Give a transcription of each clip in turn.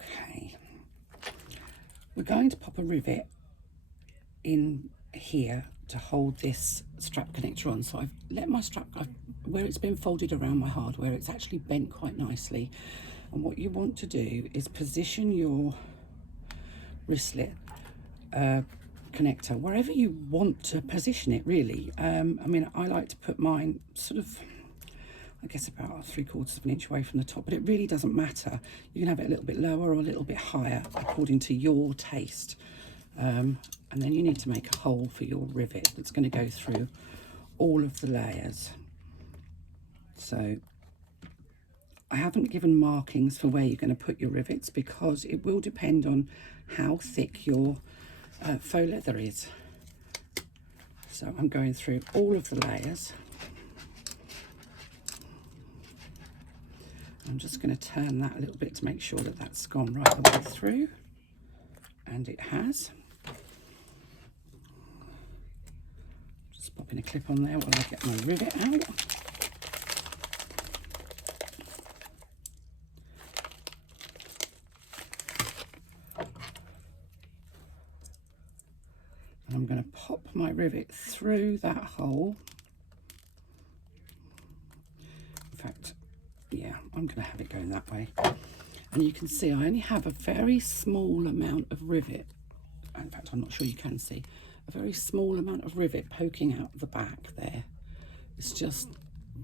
Okay, we're going to pop a rivet in here to hold this strap connector on. So I've let my strap, where it's been folded around my hardware, it's actually bent quite nicely. And what you want to do is position your wristlet connector wherever you want to position it, really. I mean, I like to put mine sort of, I guess, about 3/4 of an inch away from the top, but it really doesn't matter. You can have it a little bit lower or a little bit higher according to your taste. And then you need to make a hole for your rivet that's going to go through all of the layers. So I haven't given markings for where you're going to put your rivets because it will depend on how thick your faux leather is. So I'm going through all of the layers. I'm just going to turn that a little bit to make sure that that's gone right the way through, and it has. Just popping a clip on there while I get my rivet out. And I'm going to pop my rivet through that hole. In fact, yeah, I'm going to have it going that way. And you can see I only have a very small amount of rivet. In fact, I'm not sure you can see. A very small amount of rivet poking out the back there. It's just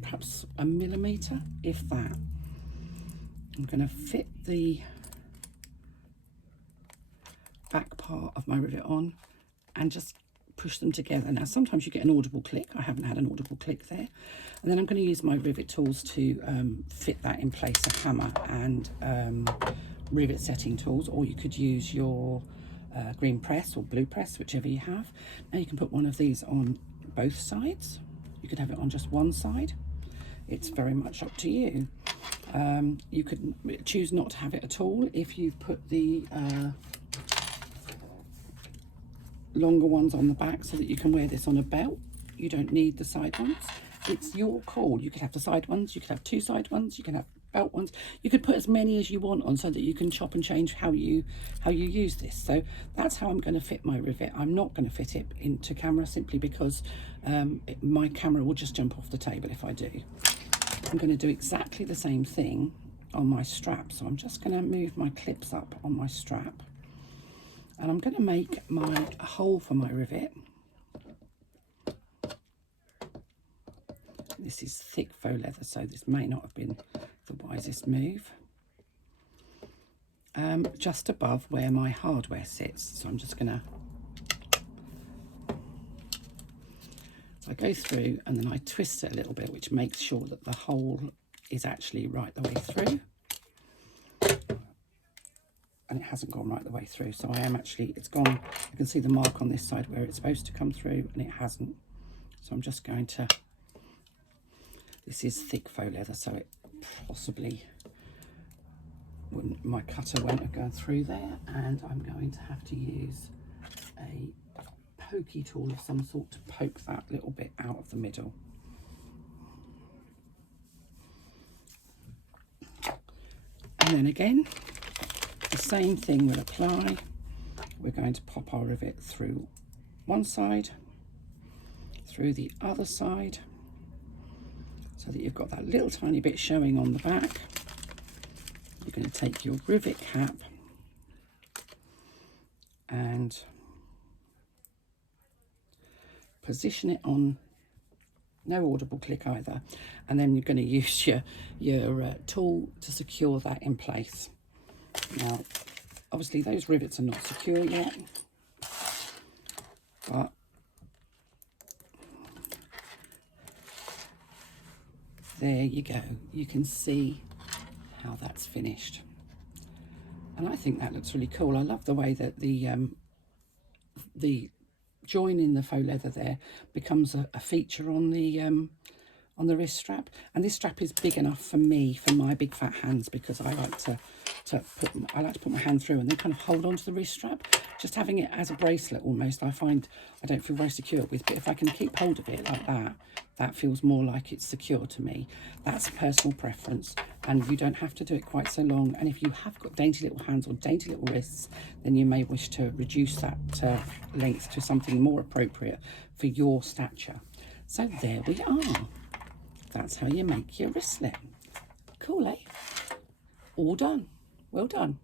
perhaps a millimetre, if that. I'm going to fit the back part of my rivet on and just push them together. Now, sometimes you get an audible click. I haven't had an audible click there. And then I'm going to use my rivet tools to fit that in place, a hammer and rivet setting tools, or you could use your green press or blue press, whichever you have. Now you can put one of these on both sides. You could have it on just one side. It's very much up to you. You could choose not to have it at all if you put the longer ones on the back so that you can wear this on a belt. You don't need the side ones. It's your call. You could have the side ones, you could have two side ones, you can have belt ones. You could put as many as you want on so that you can chop and change how you use this. So that's how I'm going to fit my rivet. I'm not going to fit it into camera simply because my camera will just jump off the table if I do. I'm going to do exactly the same thing on my strap. So I'm just going to move my clips up on my strap. And I'm going to make a hole for my rivet. This is thick faux leather, so this may not have been the wisest move. Just above where my hardware sits. So I'm just going to... I go through and then I twist it a little bit, which makes sure that the hole is actually right the way through. And it hasn't gone right the way through, so I am actually, it's gone, I can see the mark on this side where it's supposed to come through and it hasn't. So I'm just going to, this is thick faux leather, so it possibly wouldn't, my cutter won't have gone through there, and I'm going to have to use a pokey tool of some sort to poke that little bit out of the middle. And then again, the same thing will apply. We're going to pop our rivet through one side, through the other side, so that you've got that little tiny bit showing on the back. You're going to take your rivet cap and position it on, no audible click either, and then you're going to use your tool to secure that in place. Now, obviously those rivets are not secure yet, but there you go. You can see how that's finished. And I think that looks really cool. I love the way that the join in the faux leather there becomes a feature on the wrist strap. And this strap is big enough for me, for my big fat hands, because I like to I like to put my hand through and then kind of hold on to the wrist strap. Just having it as a bracelet almost, I find I don't feel very secure with, but if I can keep hold of it like that, that feels more like it's secure to me. That's a personal preference, and you don't have to do it quite so long. And if you have got dainty little hands or dainty little wrists, then you may wish to reduce that length to something more appropriate for your stature. So there we are. That's how you make your wristlet. Cool, eh? All done. Well done.